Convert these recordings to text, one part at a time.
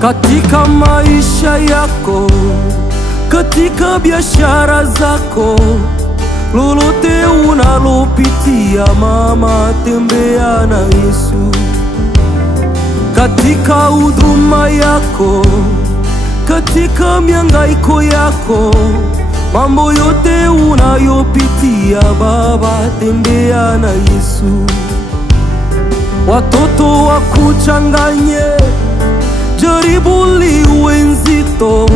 Katika maisha yako, katika biashara zako, lolote unalopitia mama, tembea na Yesu. Katika huduma yako, katika mihangaiko yako, mambo yote unayopitia baba, tembea na Yesu. Watoto wakuchanganye, jaribu liwe nzito,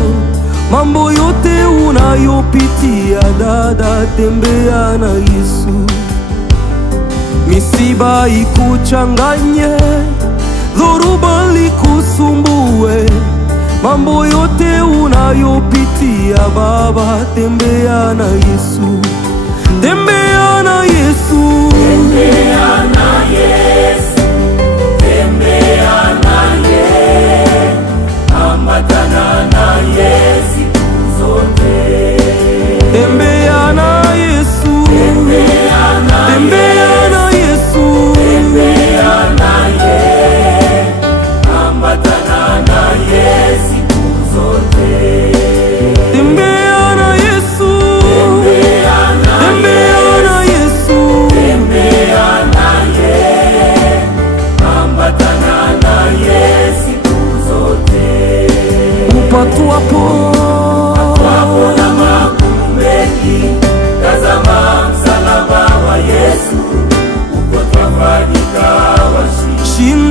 mambo yote unayopitia dada, tembea na Yesu. Misiba ikuchanganye, dhoruba likusumbue, mambo yote unayopitia baba, tembea na Yesu. Tembea na Yesu, tembea na Yesu, tembea na Yesu, ambatana na Yesu siku zote. Tembea na Yesu, tembea na Yesu, tembea na Yesu, ambatana na patwapo na magumu mengi, tazama msalaba wa Yesu, uko twafanyika washindi.